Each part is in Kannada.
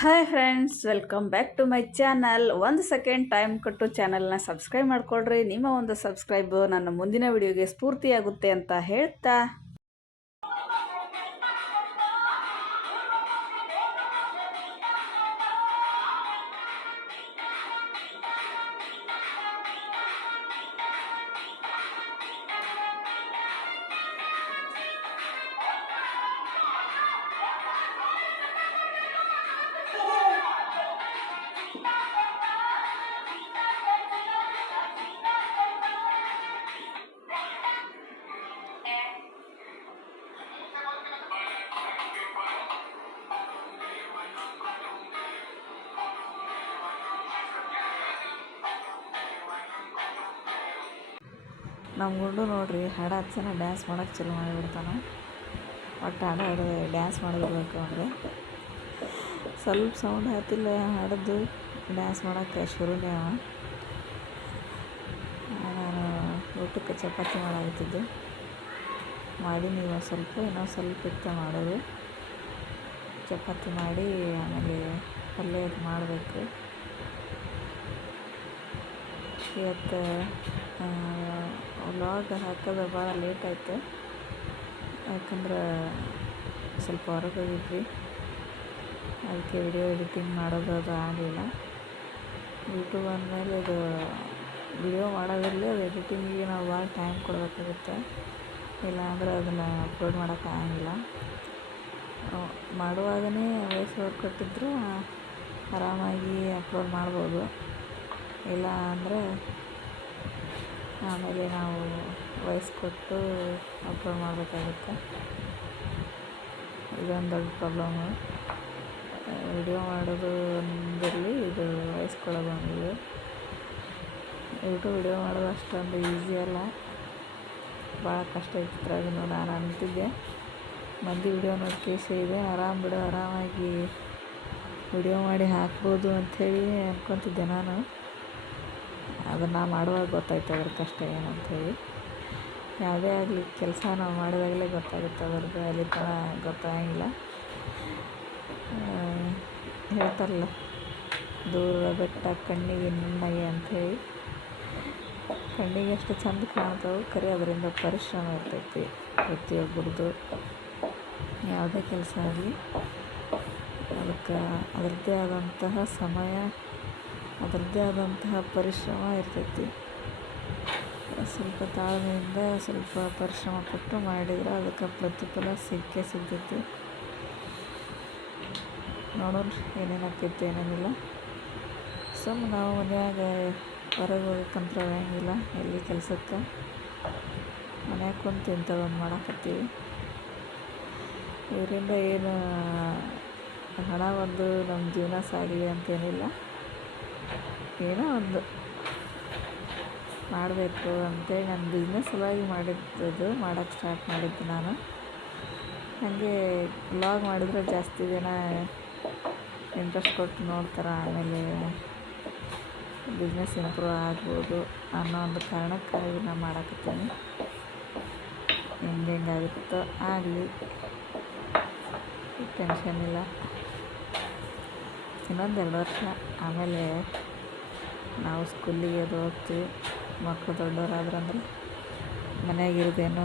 Hi friends, welcome back to my channel. ಒಂದು ಸೆಕೆಂಡ್ ಟೈಮ್ ಕೊಟ್ಟು ಚಾನಲ್ನ ಸಬ್ಸ್ಕ್ರೈಬ್ ಮಾಡ್ಕೊಳ್ರಿ. ನಿಮ್ಮ ಒಂದು ಸಬ್ಸ್ಕ್ರೈಬು ನನ್ನ ಮುಂದಿನ ವಿಡಿಯೋಗೆ ಸ್ಫೂರ್ತಿಯಾಗುತ್ತೆ ಅಂತ ಹೇಳ್ತಾ ನಮ್ಮ ಗುಂಡು ನೋಡ್ರಿ, ಹಾಡು ಹಚ್ಚನ ಡ್ಯಾನ್ಸ್ ಮಾಡೋಕ್ಕೆ ಚಲೋ ಮಾಡಿಬಿಡ್ತಾನೆ. ಒಟ್ಟು ಹಾಡು ಡ್ಯಾನ್ಸ್ ಮಾಡಿಬಿಡ್ಬೇಕು ಅಂದರೆ ಸ್ವಲ್ಪ ಸೌಂಡ್ ಹತ್ತಿಲ್ಲ ಹಾಡದ್ದು ಡ್ಯಾನ್ಸ್ ಮಾಡೋಕ್ಕೆ ಶುರುನೇ. ನಾನು ಊಟಕ್ಕೆ ಚಪಾತಿ ಮಾಡಾಗುತ್ತಿದ್ದು ಮಾಡಿ ನೀವು ಸ್ವಲ್ಪ ಇನ್ನೊಂದು ಸ್ವಲ್ಪ ಇತ್ತು ಮಾಡೋದು. ಚಪಾತಿ ಮಾಡಿ ಆಮೇಲೆ ಪಲ್ಯ ಮಾಡಬೇಕು. ಇವತ್ತು ವ್ಲಾಗ್ ಹಾಕೋದು ಭಾಳ ಲೇಟ್ ಆಯಿತು, ಯಾಕಂದ್ರೆ ಸ್ವಲ್ಪ ಹೊರಗೆ ಹೋಗಿದ್ವಿ. ಅದಕ್ಕೆ ವಿಡಿಯೋ ಎಡಿಟಿಂಗ್ ಮಾಡೋದು ಅದು ಆಗಲಿಲ್ಲ. ಯೂಟ್ಯೂಬ್ ಅಂದಮೇಲೆ ಇದು ವಿಡಿಯೋ ಮಾಡೋದ್ರಲ್ಲಿ ಅದು ಎಡಿಟಿಂಗಿಗೆ ನಾವು ಭಾಳ ಟೈಮ್ ಕೊಡಬೇಕಾಗುತ್ತೆ. ಇಲ್ಲಾಂದರೆ ಅದನ್ನು ಅಪ್ಲೋಡ್ ಮಾಡೋಕ್ಕಾಗಂಗಿಲ್ಲ. ಮಾಡುವಾಗಲೇ ವಾಯ್ಸ್ ಓವರ್ ಕೊಟ್ಟಿದ್ರೆ ಆರಾಮಾಗಿ ಅಪ್ಲೋಡ್ ಮಾಡ್ಬೋದು. ಇಲ್ಲ ಅಂದರೆ ಆಮೇಲೆ ನಾವು ವಾಯ್ಸ್ ಕೊಟ್ಟು ಅಪ್ಲೋಡ್ ಮಾಡಬೇಕಾಗುತ್ತೆ. ಇದೊಂದು ದೊಡ್ಡ ಪ್ರಾಬ್ಲಮ್ಮು. ವಿಡಿಯೋ ಮಾಡೋದು ಒಂದಿರಲಿ, ಇದು ವಾಯ್ಸ್ ಕೊಡೋದು ಒಂದಿರಲಿ. ವಿಡಿಯೋ ಮಾಡೋದು ಅಷ್ಟೊಂದು ಈಸಿ ಅಲ್ಲ, ಭಾಳ ಕಷ್ಟ ಇತ್ತು. ನಾನು ಅಂತಿದ್ದೆ ಮಂದಿ ವಿಡಿಯೋ ನೋಡಿ ಕೇಸ್ ಇದೆ, ಆರಾಮಾಗಿ ವಿಡಿಯೋ ಮಾಡಿ ಹಾಕ್ಬೋದು ಅಂಥೇಳಿ ಅಂದ್ಕೊತಿದ್ದೆ ನಾನು. ಅದನ್ನು ಮಾಡುವಾಗ ಗೊತ್ತಾಯ್ತು ಅದ್ರ ಕಷ್ಟ ಏನಂಥೇಳಿ. ಯಾವುದೇ ಆಗಲಿ ಕೆಲಸ ನಾವು ಮಾಡಿದಾಗಲೇ ಗೊತ್ತಾಗುತ್ತೆ, ಅದ್ರದ್ದು ಅಲ್ಲಿ ತನಕ ಗೊತ್ತಾಗಂಗಿಲ್ಲ. ಹೇಳ್ತಾರಲ್ಲ, ದೂರದ ಬೆಟ್ಟ ಕಣ್ಣಿಗೆ ನುಣ್ಣಗೆ ಅಂಥೇಳಿ. ಕಣ್ಣಿಗೆ ಅಷ್ಟು ಚೆಂದ ಕಾಣ್ತಾವೆ, ಖರೆ ಅದರಿಂದ ಪರಿಶ್ರಮ ಇರ್ತೈತಿ ಪ್ರತಿಯೊಬ್ಬರದು. ಯಾವುದೇ ಕೆಲಸ ಆಗಲಿ ಅದಕ್ಕೆ ಅದರದ್ದೇ ಆದಂತಹ ಸಮಯ, ಅದರದ್ದೇ ಆದಂತಹ ಪರಿಶ್ರಮ ಇರ್ತೈತಿ. ಸ್ವಲ್ಪ ತಾಳ್ಮೆಯಿಂದ ಸ್ವಲ್ಪ ಪರಿಶ್ರಮ ಪಟ್ಟು ಮಾಡಿದ್ರೆ ಅದಕ್ಕೆ ಪ್ರತಿಫಲ ಸಿಕ್ಕೇ ಸಿಗ್ತೈತಿ. ನೋಡೋಣ ಏನೇನಾಗ್ತೈತಿ ಏನೇನಿಲ್ಲ. ಸುಮ್ಮನೆ ನಾವು ಮನ್ಯಾಗ ಹೊರಗೆ ಹೋಗೋಕ್ಕಂತ ಹೋಗಂಗಿಲ್ಲ, ಎಲ್ಲಿ ಕೆಲಸಕ್ಕೆ ಮನ್ಯಾಗ ಕುಂತು ಇಂಥದ್ದೊಂದು ಮಾಡಾಕತ್ತೀವಿ. ಇದರಿಂದ ಏನು ಹಣ ಒಂದು ನಮ್ಮ ಜೀವನ ಸಾಗಲಿ ಅಂತೇನಿಲ್ಲ, ಏನೋ ಒಂದು ಮಾಡಬೇಕು ಅಂತೇಳಿ ನನ್ನ ಬಿಸ್ನೆಸ್ ಸಲುವಾಗಿ ಮಾಡೋಕ್ಕೆ ಸ್ಟಾರ್ಟ್ ಮಾಡಿದ್ದು ನಾನು. ಹಾಗೆ ವ್ಲಾಗ್ ಮಾಡಿದರೆ ಜಾಸ್ತಿ ಜನ ಇಂಟ್ರೆಸ್ಟ್ ಕೊಟ್ಟು ನೋಡ್ತಾರೆ, ಆಮೇಲೆ ಬಿಸ್ನೆಸ್ ಇಂಪ್ರೂವ್ ಆಗ್ಬೋದು ಅನ್ನೋ ಒಂದು ಕಾರಣಕ್ಕಾಗಿ ನಾನು ಮಾಡಾಕತ್ತೀನಿ. ಹೆಂಗಾಗುತ್ತೋ ಆಗಲಿ, ಟೆನ್ಷನ್ ಇಲ್ಲ. ಇನ್ನೊಂದು 2 ವರ್ಷ ಆಮೇಲೆ ನಾವು ಸ್ಕೂಲಿಗೆ ಅದು ಹೋಗ್ತೀವಿ. ಮಕ್ಕಳು ದೊಡ್ಡವರಾದ್ರಂದ್ರೆ ಮನೆಯಾಗಿರೋದೇನೂ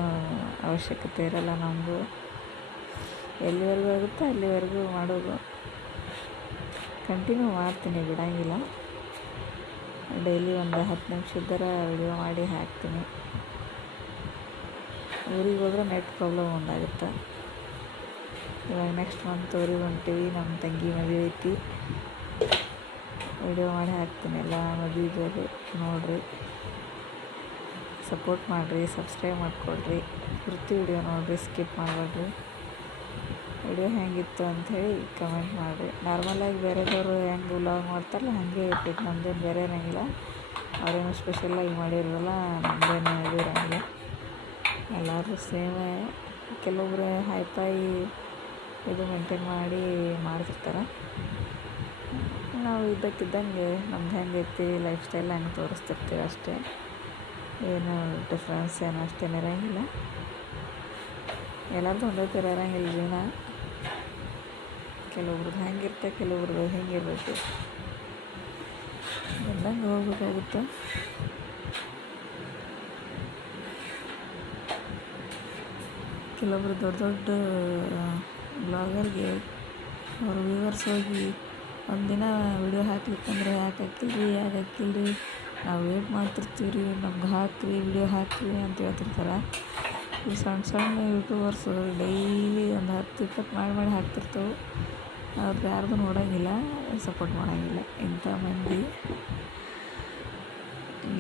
ಅವಶ್ಯಕತೆ ಇರೋಲ್ಲ ನಮಗೂ. ಎಲ್ಲಿವರೆಗೂ ಆಗುತ್ತೋ ಅಲ್ಲಿವರೆಗೂ ಮಾಡೋದು. ಕಂಟಿನ್ಯೂ ಮಾಡ್ತೀನಿ, ಬಿಡೋಂಗಿಲ್ಲ. ಡೈಲಿ ಒಂದು 10 ನಿಮಿಷದರ ವಿಡಿಯೋ ಮಾಡಿ ಹಾಕ್ತೀನಿ. ಊರಿಗೆ ಹೋದ್ರೆ ನೆಟ್ ಪ್ರಾಬ್ಲಮ್ ಒಂದಾಗುತ್ತೆ. ಇವಾಗ ನೆಕ್ಸ್ಟ್ ಮಂತ್ ಊರಿಗೆ ಹೊಂಟೀವಿ, ನಮ್ಮ ತಂಗಿ ಮದುವೆ ಐತಿ. ವಿಡಿಯೋ ಮಾಡಿ ಹಾಕ್ತೀನಿ ಎಲ್ಲ ಮದುವೆದು. ನೋಡಿರಿ, ಸಪೋರ್ಟ್ ಮಾಡಿರಿ, ಸಬ್ಸ್ಕ್ರೈಬ್ ಮಾಡ್ಕೊಳ್ರಿ, ಪೂರ್ತಿ ವಿಡಿಯೋ ನೋಡಿರಿ, ಸ್ಕಿಪ್ ಮಾಡಬೇಡ್ರಿ. ವಿಡಿಯೋ ಹೆಂಗಿತ್ತು ಅಂಥೇಳಿ ಕಮೆಂಟ್ ಮಾಡಿರಿ. ನಾರ್ಮಲಾಗಿ ಬೇರೆದವರು ಹೆಂಗೆ ವ್ಲಾಗ್ ಮಾಡ್ತಾರಲ್ಲ ಹಾಗೆ ಇರ್ತೈತೆ, ನಮ್ಮದೇನು ಬೇರೆ ಇರೋಂಗಿಲ್ಲ. ಅವರೇನು ಸ್ಪೆಷಲಾಗಿ ಮಾಡಿರೋಲ್ಲ, ನಮ್ಮದೇನು ಇದು ಇರೋಂಗಿಲ್ಲ. ಎಲ್ಲರೂ ಸೇಮೇ. ಕೆಲವೊಬ್ಬರು ಹೈಫಾಯಿ ಇದು ಮೇಂಟೈನ್ ಮಾಡಿ ಮಾಡ್ತಿರ್ತಾರೆ. ನಾವು ಇದ್ದಕ್ಕಿದ್ದಂಗೆ ನಮ್ದು ಹೆಂಗೈತಿ ಲೈಫ್ ಸ್ಟೈಲ್ ಹಂಗೆ ತೋರಿಸ್ತಿರ್ತೀವಿ ಅಷ್ಟೇ. ಏನು ಡಿಫ್ರೆನ್ಸ್ ಏನು ಅಷ್ಟೇನು ಇರೋಂಗಿಲ್ಲ. ಎಲ್ಲರದ್ದು ಒಂದೇ ಥರ ಇರೋಂಗಿಲ್ಲ ಜೀವನ. ಕೆಲವ್ರದ್ದು ಹೆಂಗಿರುತ್ತೆ, ಕೆಲವ್ರದ್ದು ಹೆಂಗಿರ್ತೈತಿ, ಬಂದಂಗೆ ಹೋಗ್ಬೇಕಾಗುತ್ತೆ. ಕೆಲವೊಬ್ರು ದೊಡ್ಡ ದೊಡ್ಡ ಬ್ಲಾಗರ್ಗೆ ಅವ್ರ ವ್ಯೂವರ್ಸ್ ಹೋಗಿ ಒಂದಿನ ವಿಡಿಯೋ ಹಾಕ್ಲಿಕ್ಕಂದ್ರೆ ಯಾಕೆ ಹಾಕಿಲ್ರಿ ನಾವು ವೇಟ್ ಮಾಡ್ತಿರ್ತೀವಿ ರೀ, ನಮ್ಗೆ ಹಾಕಿರಿ ವಿಡಿಯೋ ಹಾಕಿರಿ ಅಂತ ಹೇಳ್ತಿರ್ತಾರೆ. ಈ ಸಣ್ಣ ಸಣ್ಣ ಯೂಟ್ಯೂಬರ್ಸು ಡೈಲಿ ಒಂದು 10-20 ಮಾಡಿ ಹಾಕ್ತಿರ್ತವೆ. ಅವ್ರದ್ದು ಯಾರ್ದು ನೋಡೋಂಗಿಲ್ಲ, ಸಪೋರ್ಟ್ ಮಾಡೋಂಗಿಲ್ಲ. ಇಂಥ ಮಂದಿ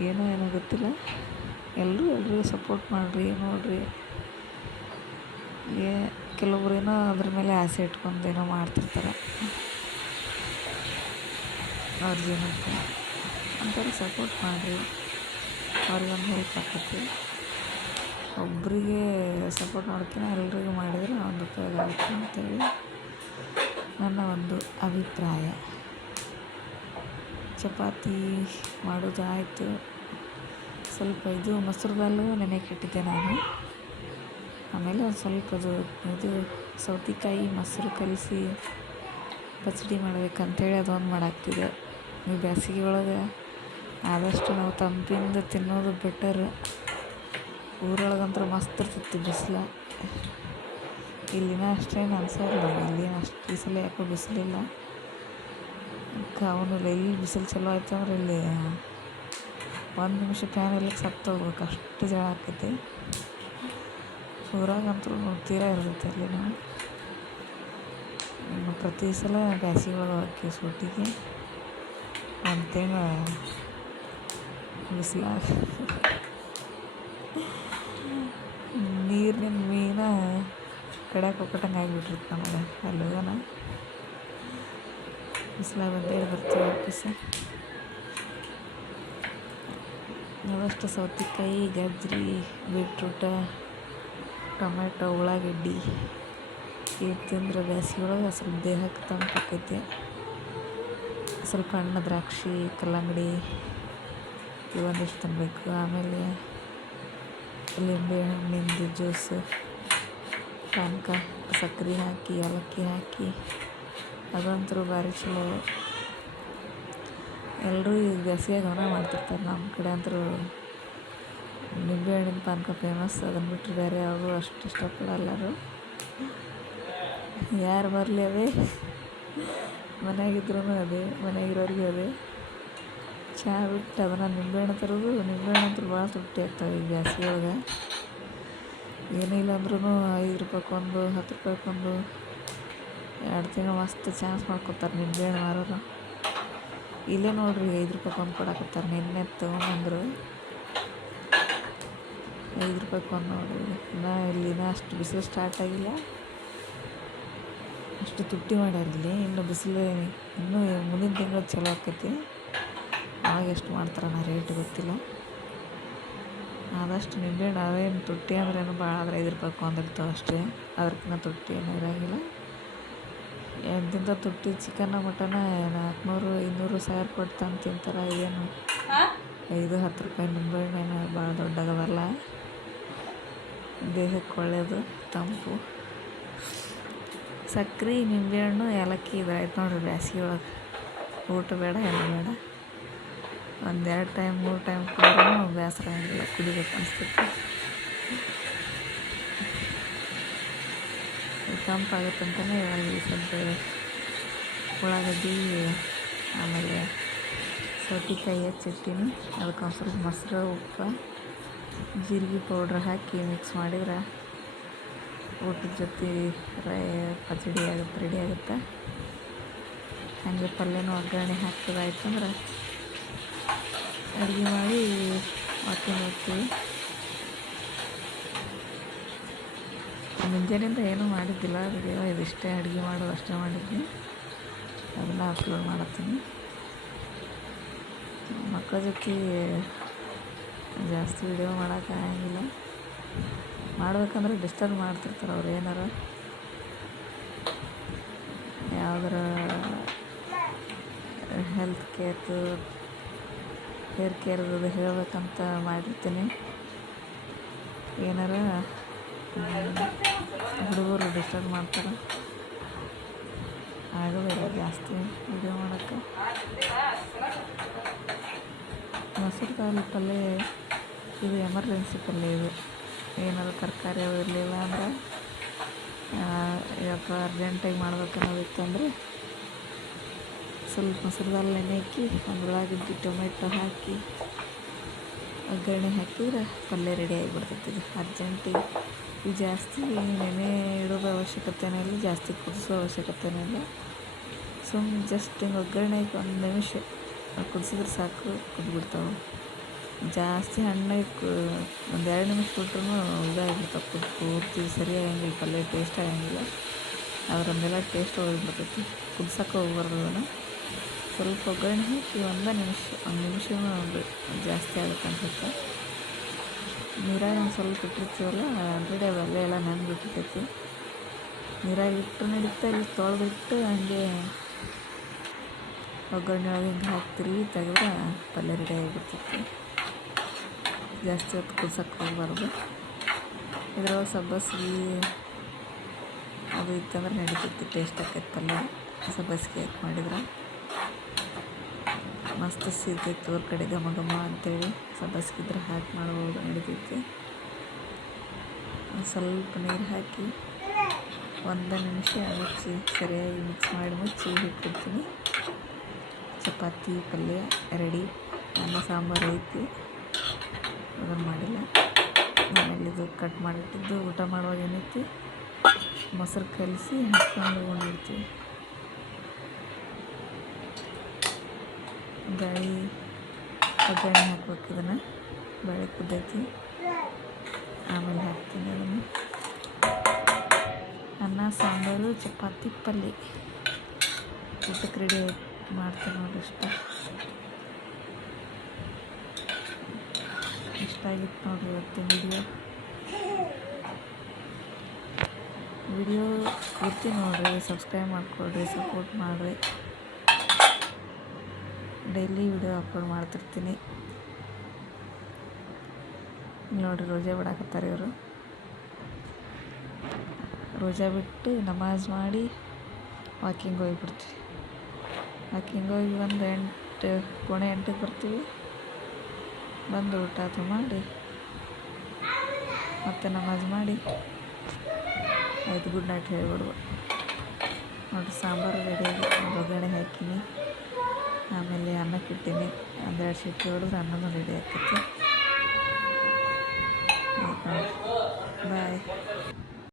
ಏನೋ ಗೊತ್ತಿಲ್ಲ. ಎಲ್ರಿಗೂ ಸಪೋರ್ಟ್ ಮಾಡಿರಿ, ನೋಡಿರಿ. ಕೆಲವೊಬ್ರು ಏನೋ ಅದ್ರ ಮೇಲೆ ಆಸೆ ಇಟ್ಕೊಂಡು ಏನೋ ಮಾಡ್ತಿರ್ತಾರೆ ಅವ್ರ ಜೀವನಕ್ಕೆ. ಅಂಥವ್ರು ಸಪೋರ್ಟ್ ಮಾಡಿರಿ, ಅವ್ರಿಗೊಂದು ಹೆಲ್ಪ್ ಆಗ್ತೈತಿ. ಒಬ್ಬರಿಗೆ ಸಪೋರ್ಟ್ ಮಾಡೋಕ್ಕಿಂತ ಎಲ್ರಿಗೂ ಮಾಡಿದರೆ ಒಂದು ಉಪಯೋಗ ಆಗುತ್ತೆ ಅಂತೇಳಿ ನನ್ನ ಒಂದು ಅಭಿಪ್ರಾಯ. ಚಪಾತಿ ಮಾಡೋದು ಆಯಿತು. ಸ್ವಲ್ಪ ಇದು ಮೊಸರು ದಾಲು ನೆನೆಯಕ್ಕೆ ಇಟ್ಟಿದ್ದೆ ನಾನು. ಆಮೇಲೆ ಒಂದು ಸ್ವಲ್ಪ ಇದು ಸೌತೆಕಾಯಿ ಮೊಸರು ಕಲಿಸಿ ಪಚಡಿ ಮಾಡ್ಬೇಕಂತೇಳಿ ಅದೊಂದು ಮಾಡಾಕ್ತಿದ್ದೆ. ಈ ಬೇಸಿಗೆ ಒಳಗೆ ಆದಷ್ಟು ನಾವು ತಂಪಿಂದ ತಿನ್ನೋದು ಬೆಟರ್. ಊರೊಳಗಂತೂ ಮಸ್ತ್ ಇರ್ತೈತಿ ಬಿಸಿಲು. ಇಲ್ಲಿನ ಅಷ್ಟೇನು ಅನ್ಸೋಲ್ಲ, ಇಲ್ಲಿ ಅಷ್ಟು ಈ ಸಲ ಯಾಕೋ ಬಿಸಿಲಿಲ್ಲ. ಅವನಿಲ್ಲ, ಇಲ್ಲಿ ಬಿಸಿಲು ಚಲೋ ಆಯ್ತು ಅಂದ್ರೆ ಇಲ್ಲಿ 1 ನಿಮಿಷ ಫ್ಯಾನ್ ಇರ್ಲಿಕ್ಕೆ ಸತ್ತು ಹೋಗ್ಬೇಕು, ಅಷ್ಟು ಜಳ ಆಕೈತಿ. ಊರಾಗಂತೂ ತೀರಾ ಇರ್ತೈತೆ ಅಲ್ಲಿ. ನಾವು ಪ್ರತಿ ಸಲ ಬ್ಯಾಸಿಗೆ ಒಳಗೆ ಹೋಗ್ತೀವಿ ಸೂಟಿಗೆ. ಒಂದು ತಿಂಗಳು ಬಿಸಿಲಾಗ ನೀರಿನ ಮೀನ ಕಡ್ಯಾಕೆ ಹೋಗ್ಕಟ್ಟಂಗೆ ಆಗಿಬಿಟ್ಟಿರುತ್ತೆ ನಮಗೆ. ಅಲ್ಲಿ ಹೋಗೋಣ ಬಿಸಿಲಾಗ ಬಂದೇಳಿ ಬರ್ತೀವಿ ವಾಪಸ್. ನಾವಷ್ಟು ಸೌತೆಕಾಯಿ, ಗಜ್ಜರಿ, ಬೀಟ್ರೂಟ, ಟೊಮೆಟೊ, ಉಳ್ಳಾಗಡ್ಡಿ ಇದು ತಿಂದ್ರೆ ಬೇಸಿಗೆ ಒಳಗೆ ಸ್ವಲ್ಪ ದೇಹಕ್ಕೆ ತಂಪಾಕೈತಿ. ಸ್ವಲ್ಪ ಹಣ್ಣು, ದ್ರಾಕ್ಷಿ, ಕಲ್ಲಂಗಡಿ ಇವೊಂದಿಷ್ಟು ತಿನ್ನಬೇಕು. ಆಮೇಲೆ ಲಿಂಬೆ ಹಣ್ಣಿಂದು ಜ್ಯೂಸು, ಪಾನಕ, ಸಕ್ಕರೆ ಹಾಕಿ, ಏಲಕ್ಕಿ ಹಾಕಿ ಅದಂತೂ ಭಾರಿ ಚಲೋ. ಎಲ್ಲರೂ ಈಗ ಬೇಸಿಗೆಯಾಗ ಅವನ್ನ ಮಾಡ್ತಿರ್ತಾರೆ. ನಮ್ಮ ಕಡೆ ಅಂತೂ ನಿಂಬೆ ಹಣ್ಣಿನ ಪಾನಕ ಫೇಮಸ್. ಅದನ್ನು ಬಿಟ್ಟರೆ ಬೇರೆ ಯಾವುದು ಅಷ್ಟು ಇಷ್ಟಪಡಲ್ಲರು. ಯಾರು ಬರಲಿ ಅದೇ, ಮನೆಯಾಗಿದ್ರೂ ಅದೇ, ಮನೆಯಾಗಿರೋರಿಗೂ ಅದೇ. ಚಹಾ ಬಿಟ್ಟು ಅದನ್ನು ನಿಂಬೆಹಣ್ಣು ತರೋದು. ನಿಂಬೆಹಣ್ಣು ಅಂತೂ ಭಾಳ ತುಟ್ಟಿ ಆಗ್ತವೆ ಈಗ ಬೇಸಿಗೆ ಒಳಗೆ. ಏನಿಲ್ಲ ಅಂದ್ರೂ 5 ರೂಪಾಯ್ಕೊಂದು, 10 ರೂಪಾಯ್ಕೊಂದು 2 ತಿಂಗಳು ಮಸ್ತ್ ಚಾನ್ಸ್ ಮಾಡ್ಕೊತಾರೆ ನಿಂಬೆಹಣ್ಣು ಮಾರೋರು. ಇಲ್ಲೇ ನೋಡ್ರಿ 5 ರೂಪಾಯ್ಕೊಂದು ಕೊಡಾಕತ್ತಾರೆ. ನಿನ್ನೆ ತೊಗೊಂಬಂದ್ರು 5 ರೂಪಾಯ್ಕೊಂದು ನೋಡ್ರಿ. ಇಲ್ಲಿನ ಅಷ್ಟು ಬಿಸಿಲು ಸ್ಟಾರ್ಟ್ ಆಗಿಲ್ಲ, ಅಷ್ಟು ತುಟ್ಟಿ ಮಾಡ್ಯಾರ ಇಲ್ಲಿ. ಇನ್ನು ಬಿಸಿಲು ಇನ್ನೂ ಮುಂದಿನ ತಿಂಗಳು ಚಲೋ ಆಕೈತಿ. ಆವಾಗ ಎಷ್ಟು ಮಾಡ್ತಾರ ರೇಟ್ ಗೊತ್ತಿಲ್ಲ. ಆದಷ್ಟು ನಿಂಬೆಹಣ್ಣು ಅವೇನು ತುಟ್ಟಿ ಅಂದ್ರೇನು ಭಾಳ ಆದ್ರೆ 5 ರೂಪಾಯ್ಕೊಂದು ಇರ್ತಾವೆ ಅಷ್ಟೇ. ಅದಕ್ಕಿಂತ ತುಟ್ಟಿ ಏನೂ ಇರೋಂಗಿಲ್ಲ. ಎಂತಿಂಥ ತುಟ್ಟಿ ಚಿಕನ್ ಮಟನ್ 400, 500, 1000 ಕೊಟ್ಟು ತಂದು ತಿಂತಾರೆ. ಏನು 5-10 ರೂಪಾಯಿ ನಿಂಬೆಹಣ್ಣೇನು ಭಾಳ ದೊಡ್ಡಾಗದಲ್ಲ. ದೇಹಕ್ಕೆ ಒಳ್ಳೆಯದು, ತಂಪು. ಸಕ್ರೆ, ನಿಂಬೆಹಣ್ಣು, ಏಲಕ್ಕಿ ಇದಾಯ್ತು ನೋಡ್ರಿ ಬೇಸಿಗೆ ಒಳಗೆ. ಊಟ ಬೇಡ, ಏನು ಬೇಡ. 1-2 ಟೈಮ್ 3 ಟೈಮ್ ಕುಡಿದ್ರೂ ಬೇಸರ ಆಗಿಲ್ಲ, ಕುಡಿಬೇಕು ಅನಿಸ್ತೈತಿ. ತಂಪಾಗುತ್ತಂತಲೇ ಇವಾಗ ಸ್ವಲ್ಪ ಉಳ್ಳಾಗಡ್ಡಿ ಆಮೇಲೆ ಸೌತೆಕಾಯಿ ಹೆಚ್ಚಿಟ್ಟಿನಿ. ಅದಕ್ಕೊಂದು ಸ್ವಲ್ಪ ಮೊಸರು, ಉಪ್ಪು, ಜೀರಿಗೆ ಪೌಡ್ರ್ ಹಾಕಿ ಮಿಕ್ಸ್ ಮಾಡಿದ್ರೆ ಊಟದ ಜೊತೆ ಪಚಡಿ ಆಗುತ್ತೆ, ರೆಡಿ ಆಗುತ್ತೆ. ಹಾಗೆ ಪಲ್ಯನೂ ಒಗ್ಗರಣೆ ಹಾಕೋದಾಯ್ತು ಅಂದ್ರೆ ಅಡುಗೆ ಮಾಡಿ ವಾಕಿಂಗ್ ಹೋಗ್ತೀವಿ. ಮುಂಜಾನೆಯಿಂದ ಏನೂ ಮಾಡಿದ್ದಿಲ್ಲ, ವಿಡಿಯೋ ಇದಿಷ್ಟೇ ಅಡುಗೆ ಮಾಡೋದು ಅಷ್ಟೇ ಮಾಡಿದ್ವಿ. ಅದನ್ನು ಅಪ್ಲೋಡ್ ಮಾಡತ್ತೀನಿ. ಮಕ್ಕಳ ಜೊತೆ ಜಾಸ್ತಿ ವಿಡಿಯೋ ಮಾಡೋಕ್ಕಾಗಂಗಿಲ್ಲ. ಮಾಡ್ಬೇಕಂದ್ರೆ ಡಿಸ್ಟರ್ಬ್ ಮಾಡ್ತಿರ್ತಾರೆ ಅವ್ರು. ಏನಾರ ಯಾವ್ದಾರ ಹೆಲ್ತ್ ಕೇರ್ದು, ಹೇರ್ ಕೇರ್ದು ಹೇಳ್ಬೇಕಂತ ಮಾಡಿರ್ತೀನಿ. ಏನಾರ ಹುಡುಗರು ಡಿಸ್ಟರ್ಬ್ ಮಾಡ್ತಾರೆ. ಆಗೋದಿಲ್ಲ ಜಾಸ್ತಿ ವೀಡಿಯೋ ಮಾಡೋಕ್ಕೆ. ಮೊಸರು ಕಾಳು ಪಲ್ಯ ಇದು ಎಮರ್ಜೆನ್ಸಿ ಪಲ್ಯ. ಇದು ಏನಾದ್ರು ತರಕಾರಿ ಅವು ಇರಲಿಲ್ಲ ಅಂದ್ರೆ ಇವತ್ತು ಅರ್ಜೆಂಟಾಗಿ ಮಾಡ್ಬೇಕನ್ನೋದಿತ್ತು ಅಂದರೆ ಸ್ವಲ್ಪ ಮೊಸರು ದಾಲ್ ನೆನೆ ಹಾಕಿ ಒಂದು ಉಳ್ಳಾಗಡ್ಡಿ ಟೊಮೆಟೊ ಹಾಕಿ ಒಗ್ಗರಣೆ ಹಾಕಿದ್ರೆ ಪಲ್ಯ ರೆಡಿ ಆಗಿಬಿಡ್ತೈತಿ. ಇದು ಅರ್ಜೆಂಟಿಗೆ ಇದು ಜಾಸ್ತಿ ನೆನೆ ಇಡೋದು ಅವಶ್ಯಕತೆನೇ ಇಲ್ಲ, ಜಾಸ್ತಿ ಕುದಿಸೋ ಅವಶ್ಯಕತೆನೇ ಇಲ್ಲ. ಸುಮ್ಮನೆ ಜಸ್ಟ್ ಹಿಂಗೆ ಒಗ್ಗರಣೆ ಹಾಕಿ ಒಂದು ನಿಮಿಷ ಕುದಿಸಿದ್ರೆ ಸಾಕು, ಕುದ್ಬಿಡ್ತಾವೆ. ಜಾಸ್ತಿ ಹಣ್ಣಾಗಿ ಒಂದು 2 ನಿಮಿಷ ಬಿಟ್ರೂ ಇದಾಗಿಬಿಡ್ತಾವೆ, ಪೂರ್ತಿ ಸರಿಯಾಗಂಗಿಲ್ಲ, ಪಲ್ಯ ಟೇಸ್ಟ್ ಆಗಂಗಿಲ್ಲ. ಅದರನ್ನೆಲ್ಲ ಟೇಸ್ಟ್ ಹೋಗಿಬಿಡ್ತೈತಿ. ಕುದ್ಸಕ್ಕೆ ಹೋಗ್ಬಾರ್ದು ಅದನ್ನು. ಸ್ವಲ್ಪ ಒಗ್ಗರಣೆ ಹಾಕಿ ಒಂದು ನಿಮಿಷನೂ ಜಾಸ್ತಿ ಆಗುತ್ತೆ ಅನ್ಸುತ್ತೆ. ನೀರಾಗಿ ಒಂದು ಸ್ವಲ್ಪ ಇಟ್ಟಿರ್ತೀವಲ್ಲ, ಆಲ್ರೆಡಿ ಅವೆಲ್ಲ ಎಲ್ಲ ನೆನ್ಬಿಟ್ಟಿರ್ತೈತಿ. ನೀರಾಗಿ ಇಟ್ಟು ನಡೀತಾ ಇಲ್ಲಿ ತೊಳೆದಿಟ್ಟು ಹಂಗೆ ಒಗ್ಗರಣೆ ಒಳಗೆ ಹಿಂಗೆ ಹಾಕ್ತಿರಿ ತೆಗೆದ್ರೆ ಪಲ್ಯ ರೆಡಿ ಆಗಿಬಿಡ್ತೈತಿ. ಜಾಸ್ತಿ ಹೊತ್ತು ಕುದ್ಸಕ್ಕೆ ಹೋಗ್ಬಾರ್ದು. ಇದ್ರೊಳಗೆ ಸಬ್ಬಸ್ಗೆ ಅದು ಇತ್ತಂದ್ರೆ ನಡೀತೈತಿ, ಟೇಸ್ಟ್ ಆಕೈತಿ ಪಲ್ಯ. ಸಬ್ಬಸ್ಗೆ ಹಾಕಿ ಮಾಡಿದ್ರೆ ಮಸ್ತ್ ಸಿಗ್ತೈತಿ. ಅವ್ರ ಕಡೆ ಘಮ ಘಮ ಅಂತೇಳಿ ಸಬ್ಬಸ್ಗಿದ್ರೆ ಹಾಕಿ ಮಾಡ್ಬೋದು, ನಡೀತೈತಿ. ಸ್ವಲ್ಪ ನೀರು ಹಾಕಿ 1 ನಿಮಿಷ ಮುಚ್ಚಿ ಸರಿಯಾಗಿ ಮಿಕ್ಸ್ ಮಾಡಿ ಮುಚ್ಚಿ ಇಟ್ಬಿಡ್ತೀನಿ. ಚಪಾತಿ ಪಲ್ಯ ರೆಡಿ. ಅನ್ನ ಸಾಂಬಾರು ಐತಿ, ಅದನ್ನು ಮಾಡಿಲ್ಲ. ಆಮೇಲೆ ಇದು ಕಟ್ ಮಾಡಿಟ್ಟಿದ್ದು ಊಟ ಮಾಡುವಾಗ ಏನೈತಿ ಮೊಸರು ಕಲಸಿ ಹಾಕ್ಕೊಂಡು ಉಂಡಿರ್ತೀವಿ. ಬೇಳೆ ಒಗ್ಗರಣೆ ಹಾಕ್ಬೇಕು. ಇದನ್ನು ಬೇಳೆ ಕುದ್ದೈತಿ, ಆಮೇಲೆ ಹಾಕ್ತೀನಿ ಅದನ್ನು. ಅನ್ನ ಸಾಂಬಾರು ಚಪಾತಿ ಪಲ್ಯ ಊಟಕ್ಕೆ ರೆಡಿ ಮಾಡ್ತೀನಿ ನೋಡಿ. ಇಷ್ಟ ಆಗಿತ್ತು ನೋಡಿರಿ ಇವತ್ತಿನ ವಿಡಿಯೋ ಪೂರ್ತಿ ನೋಡಿರಿ, ಸಬ್ಸ್ಕ್ರೈಬ್ ಮಾಡ್ಕೊಳ್ರಿ, ಸಪೋರ್ಟ್ ಮಾಡಿರಿ. ಡೈಲಿ ವಿಡಿಯೋ ಅಪ್ಲೋಡ್ ಮಾಡ್ತಿರ್ತೀನಿ. ನೋಡಿರಿ ರೋಜಾ ಬಿಡಾಕತ್ತಾರೆ ಇವರು. ರೋಜಾ ಬಿಟ್ಟು ನಮಾಜ್ ಮಾಡಿ ವಾಕಿಂಗ್ ಹೋಗಿಬಿಡ್ತೀವಿ. ವಾಕಿಂಗ್ ಹೋಗಿ ಒಂದು 8:45 ಬರ್ತೀವಿ. ಬಂದು ಊಟ ಅದು ಮಾಡಿ ಮತ್ತೆ ನಮಾಜ್ ಮಾಡಿ ಆಯ್ತು ಗುಡ್ ನೈಟ್ ಹೇಳಿಬಿಡುವ. ನೋಡಿರಿ ಸಾಂಬಾರು ರೆಡಿಯಾಗಿ ಒಗ್ಗರಣೆ ಹಾಕಿನಿ. ಆಮೇಲೆ ಅನ್ನಕ್ಕೆ ಇಟ್ಟೀನಿ. 1-2 ಸಿಟಿ ಹೊಡೆದ್ರೆ ಅನ್ನನೂ ರೆಡಿ ಆಗ್ತೈತಿ. ಆಯ್ತು ನೋಡಿ, ಬಾಯ್.